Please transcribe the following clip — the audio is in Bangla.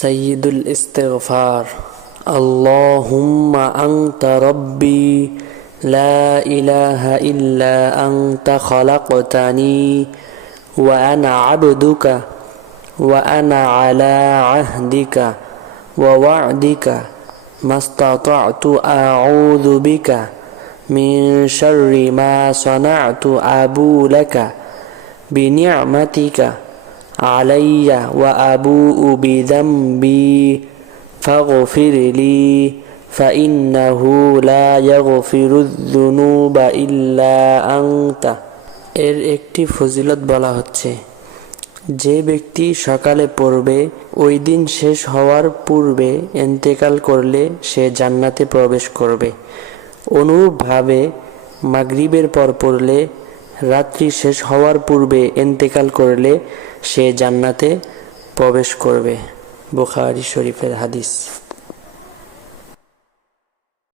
সাইয়্যিদুল ইস্তিগফার। আল্লাহুম্মা আনতা রব্বি লা ইলাহা ইল্লা আনতা খালাকতানি ওয়া আনা আবদুকা ওয়া আনা আলা আহদিকা ওয়া ওয়া'দিকা মাস্তাতা'তু আউযু বিকা মিন শাররি মা সানা'তু আবু লাকা বিনি'মাতিকা আলাইয়া ওয়া আবুউ বিযামবি ফাগফির লি ফাইন্নাহু লা ইয়াগফিরুয যুনুবা ইল্লা আনতা। এর একটি ফজিলত বলা হচ্ছে, যে ব্যক্তি সকালে পড়বে ওই দিন শেষ হওয়ার পূর্বে ইন্তেকাল করলে সে জান্নাতে প্রবেশ করবে। অনুরূপভাবে মাগরিবের পর পড়লে রাত্রি শেষ হওয়ার পূর্বে ইন্তেকাল করলে সে জান্নাতে প্রবেশ করবে। বুখারী শরীফের হাদিস।